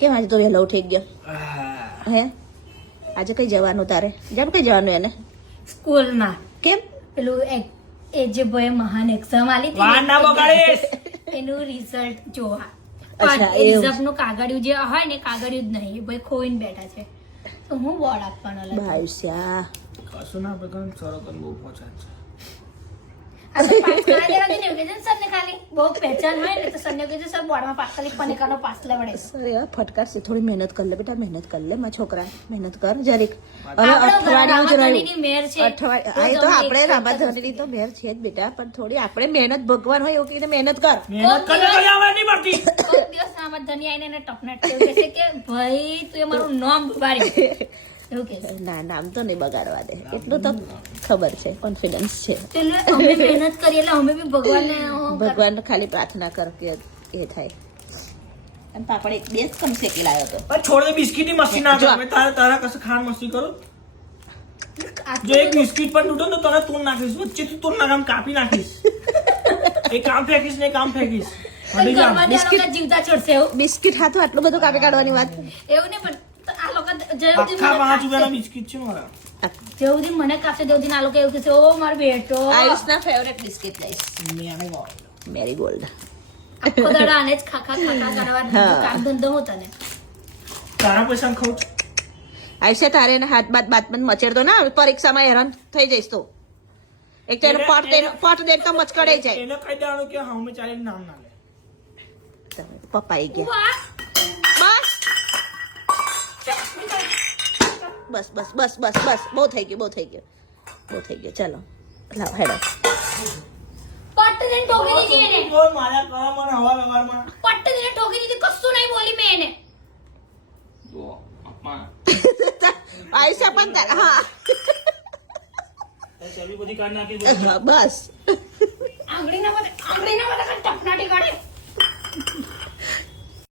કેમ આજે તો વહેલો ઉઠી ગયો હે? આજે કઈ જવાનું તારે? જેમ કઈ જવાનું એને સ્કૂલમાં કેમ? પેલું એ જે ભાઈ મહાન એક્ઝામ આલી હતી વાન ના બગાડીશ. એનું રિઝલ્ટ જોવા. અચ્છા, પણ એવું. રિઝલ્ટ નું કાગળિયું જે હોય ને કાગળિયું જ નહીં, એ ભાઈ ખોઈને બેઠા છે. તો હું બોર્ડ આપવાનો લઈ. ભાઈસા કશું ના આપણે કંઈ સરોકન બહુ પહોંચાડ છે. આ તો પાસ કરાવી દેવા દે ને, એવું કહેજે ને સરને ખાલી. બહુ પહેચાન હોય ને તો સરને કહેજે સર બોર્ડમાં પાસ ખાલી પનેકાનો પાસ લેવડે. અરે યાર ફટકાર છે, થોડી મહેનત કર લે બેટા, મહેનત કર લે મારા છોકરા, મહેનત કર જરીક. હવે આપણો અઠવાડિયું જ રામાધણીની મેર રહ્યું. છે. અઠવાડિયું આ તો આપણે રામાધણીની તો મેર છે જ બેટા, પણ થોડી આપણે મહેનત ભગવાન હોય એવું કહીને મહેનત કર. મહેનત કરીને કઈ આવવા નહીં મળતી. કોક દિવસ રામાધણી આવીને એને ટપનાટ કેવું કહેશે કે ભાઈ તું એ મારું નામ ડુબાડ્યું. એવું કહેશે. ના નામ તો નહીં બગાડવા દે, એટલું તો ખબર છે, કોન્ફિડન્સ છે. એટલે અમે મહેનત કરીએ એટલે અમે બી ભગવાનને ભગવાન ખાલી પ્રાર્થના કર કે એ થાય. અને પાપડ એક બે જ કમ શેકી લાવ્યો તો. પણ છોડ દે, બિસ્કિટની મસ્તી ના જો. કર. તારા કશે ખાન મસ્તી કરો. જો એક બિસ્કિટ પણ તૂટે ને તો તને તોડ નાખીશ, વચ્ચેથી તોડ નાખ, આમ કાપી નાખીશ. એક કામ ફેંકીશ ને એક કામ ફેંકીશ. હટી જા. ઘરમાં જે લોકો જીવતા છોડશે એવું બિસ્કિટ હાથું આટલું બધું કાપી કાઢવાની વાત. એવું નહીં, પણ આ લોકો જેવું આખા 5 રૂપિયાના બિસ્કિટ છે મારા. જેવું મને કાપશે જેવું આ લોકો એવું કહેશે ઓ મારો બેટો આયુષના ફેવરેટ બિસ્કિટ લઈશ, મેને બોલ. મેરીગોલ્ડ. આખો દાડો આને જ ખાખા કરવા હા. કામ ધંધો હોતો ને. તારા પૈસા ખાઉં છું. આયુષ્ય તારે એને હાથ બાત મચેડતો ના, પરીક્ષામાં હેરાન થઈ જઈશ તો. એક તો એનો પટ દે તો મચકડાઈ જાય. એને કહી દેવાનું કે હા મેં ચાલીને નામ ના લે. પપ્પા આઈ ગયા. વાહ! બસ બસ બસ બસ બસ બહુ થઈ ગયું ચાલો લાવ હેડો. પટ્ટ દઈને ઠોકી દીધી એને. બોલ મારા કરામાં ને હવા વ્યવહારમાં. પટ્ટ દઈને ઠોકી દીધી, કશું નહીં બોલી મેં એને. જો અપમાન. આયુષ્ય પણ હા ચાવી બધી કાઢ નાખી. બસ આંગળીના બધા ટપનાટી કાઢે.